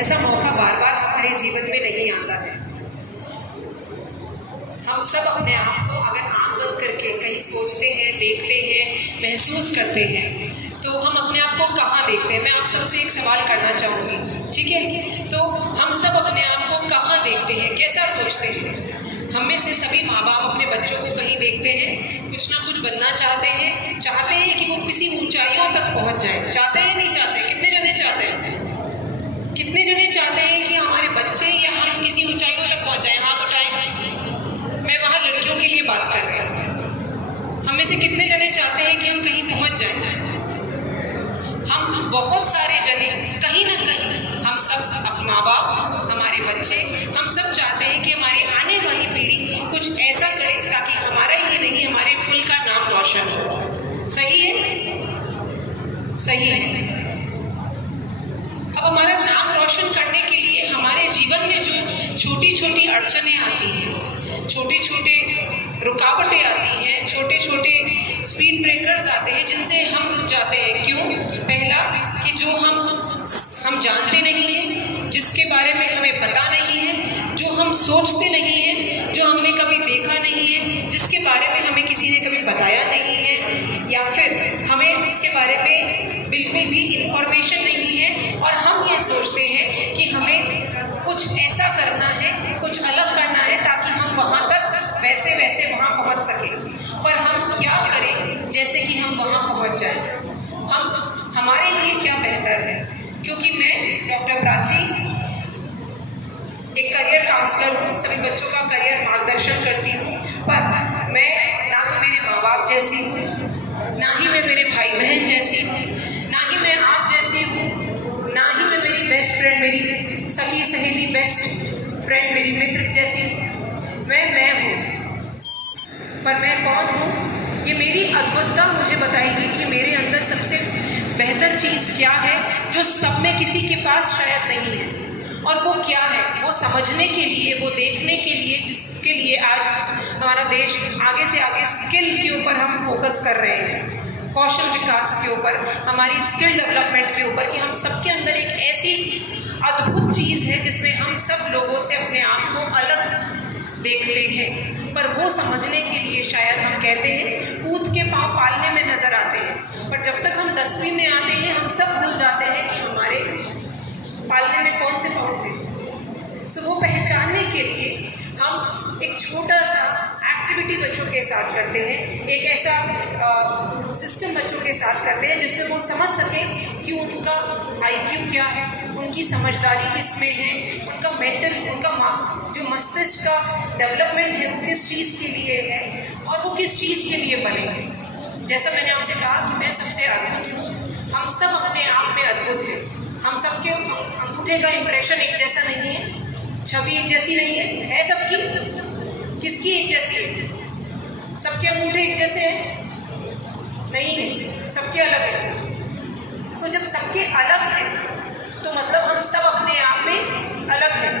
ऐसा मौका बार बार हमारे जीवन में नहीं आता है। हम सब अपने आप को अगर आँख बंद करके कहीं सोचते हैं, देखते हैं, महसूस करते हैं, तो हम अपने आप को कहाँ देखते हैं? मैं आप सबसे एक सवाल करना चाहूँगी, ठीक है? तो हम सब अपने आप को कहाँ देखते हैं, कैसा सोचते हैं? हम में से सभी माँ बाप अपने बच्चों को कहीं देखते हैं, कुछ ना कुछ बनना चाहते हैं कि वो किसी ऊंचाइयों तक पहुँच जाए। चाहते हैं, नहीं चाहते? कितने जने चाहते हैं? कितने जने चाहते हैं कि हमारे बच्चे या हम किसी ऊंचाइयों तक पहुँच जाए? हाथ उठाएं। मैं वहाँ लड़कियों के लिए बात कर रही हूँ। हम में से कितने जने चाहते हैं कि हम कहीं पहुँच जाएं? हम बहुत सारे जने कहीं ना कहीं, हम सब माँ बाप, हमारे बच्चे, हम सब चाहते हैं कि हमारी आने वाली पीढ़ी कुछ ऐसा करे ताकि हमारा ही नहीं, हमारे कुल का नाम रोशन हो। सही है? सही है। अब हमारा नाम रोशन करने के लिए हमारे जीवन में जो छोटी छोटी अड़चनें आती हैं, छोटे छोटे रुकावटें आती हैं, छोटे छोटे स्पीड ब्रेकर्स आते हैं जिनसे हम रुक जाते हैं। क्यों? पहला कि जो हम जानते नहीं हैं, जिसके बारे में हमें पता नहीं है, जो हम सोचते नहीं हैं, जो हमने कभी देखा नहीं है, जिसके बारे में हमें किसी ने कभी बताया नहीं है, या फिर हमें इसके बारे में बिल्कुल भी इंफॉर्मेशन नहीं है और हम ये सोचते हैं कि हमें कुछ ऐसा करना है, कुछ अलग करना है ताकि हम वहाँ तक वैसे वहाँ पहुँच सकें। पर हम क्या करें जैसे कि हम वहाँ पहुँच जाएं? हमारे लिए क्या बेहतर है? क्योंकि मैं डॉक्टर प्राची एक करियर काउंसलर हूँ, सभी बच्चों का करियर मार्गदर्शन करती हूँ, पर मैं ना तो मेरे माँ बाप जैसी हूँ, ना ही मैं मेरे भाई बहन जैसी हूँ, ना ही मैं आप जैसी हूँ, ना ही मैं मेरी बेस्ट फ्रेंड, मेरी सखी सहेली, बेस्ट फ्रेंड, मेरी मित्र जैसी हूँ। मैं हूँ। पर मैं कौन हूँ? ये मेरी अद्भुतता मुझे बताएगी कि मेरे अंदर सबसे बेहतर चीज़ क्या है जो सब में किसी के पास शायद नहीं है। और वो क्या है, वो समझने के लिए, वो देखने के लिए, जिसके लिए आज हमारा देश आगे से आगे स्किल के ऊपर हम फोकस कर रहे हैं, कौशल विकास के ऊपर, हमारी स्किल डेवलपमेंट के ऊपर, कि हम सबके अंदर एक ऐसी अद्भुत चीज़ है जिसमें हम सब लोगों से अपने आप को अलग देखते हैं। पर वो समझने के लिए शायद हम कहते हैं कूद के पाँव पालने में नज़र आते हैं, पर जब तक हम 10वीं में आते हैं हम सब भूल जाते हैं कि हमारे पालने में कौन से पाँव थे। सो वो पहचानने के लिए हम एक छोटा सा एक्टिविटी बच्चों के साथ करते हैं, एक ऐसा सिस्टम बच्चों के साथ करते हैं जिसमें वो समझ सकें कि उनका IQ क्या है, उनकी समझदारी किस में है, उनका मेंटल, उनका जो मस्तिष्क का डेवलपमेंट है वो किस चीज़ के लिए है और वो किस चीज़ के लिए बने हैं। जैसा मैंने आपसे कहा कि मैं सबसे अद्भुत हूँ, हम सब अपने आप में अद्भुत हैं। हम सबके अंगूठे का इंप्रेशन एक जैसा नहीं है, छवि एक जैसी नहीं है सबकी। किसकी एक जैसी है? सबके अंगूठे एक जैसे हैं? नहीं है, सबके अलग है। सो जब सबके अलग हैं तो मतलब हम सब अपने आप में अलग हैं।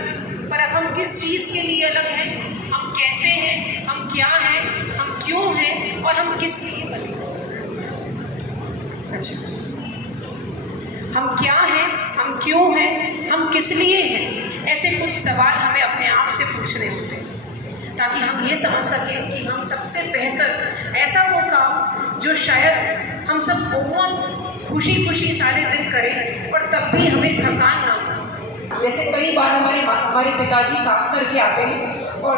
पर अब हम किस चीज़ के लिए अलग हैं, हम कैसे हैं, हम क्या हैं, हम क्यों हैं और हम किस लिए बने? अच्छा, हम क्या हैं, हम क्यों हैं, हम किस लिए हैं, ऐसे कुछ सवाल हमें अपने आप से पूछने होते हैं ताकि हम ये समझ सकें कि हम सबसे बेहतर ऐसा वो काम जो शायद हम सब बहुत खुशी सारे दिन करें और तब भी हमें थकान ना हो। जैसे कई बार हमारे पिताजी काम करके आते हैं और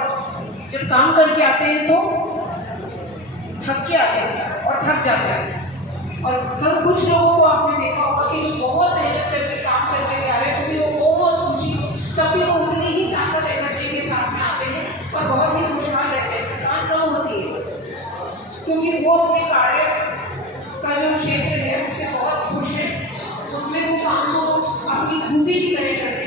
जब काम करके आते हैं तो थक के आते हैं और थक जाते हैं। और हम कुछ लोगों को आपने देखा होगा कि जो बहुत मेहनत करके काम करके आ रहे हैं क्योंकि वो बहुत खुशी, तब भी वो उतनी ही ताकत एनर्जी के साथ में आते हैं और बहुत ही खुशहाल रहते हैं। थकान कम होती है क्योंकि वो अपने कार्य का जो क्षेत्र है उससे बहुत खुश है, उसमें वो काम को अपनी खूबी की तरह करते हैं।